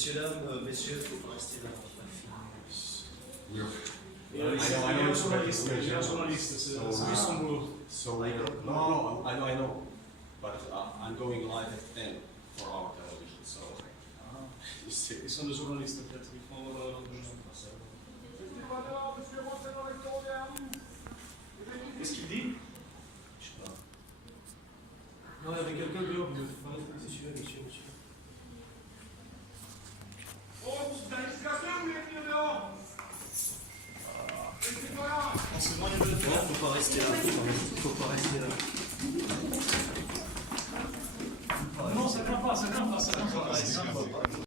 Messieurs, dames, messieurs, il faut pas rester là. I know it's registration. Il est journaliste, c'est So, lui son boulot. So no, I know, but I'm going live at 10 for our television. So you see. Ils sont des journalistes peut-être, ils font leur journal. Qu'est-ce qu'il dit? Je sais pas. Non, il y avait quelqu'un dehors, mais c'est celui-là, monsieur. On s'éloigne de la Non, faut pas rester là. Faut pas rester là.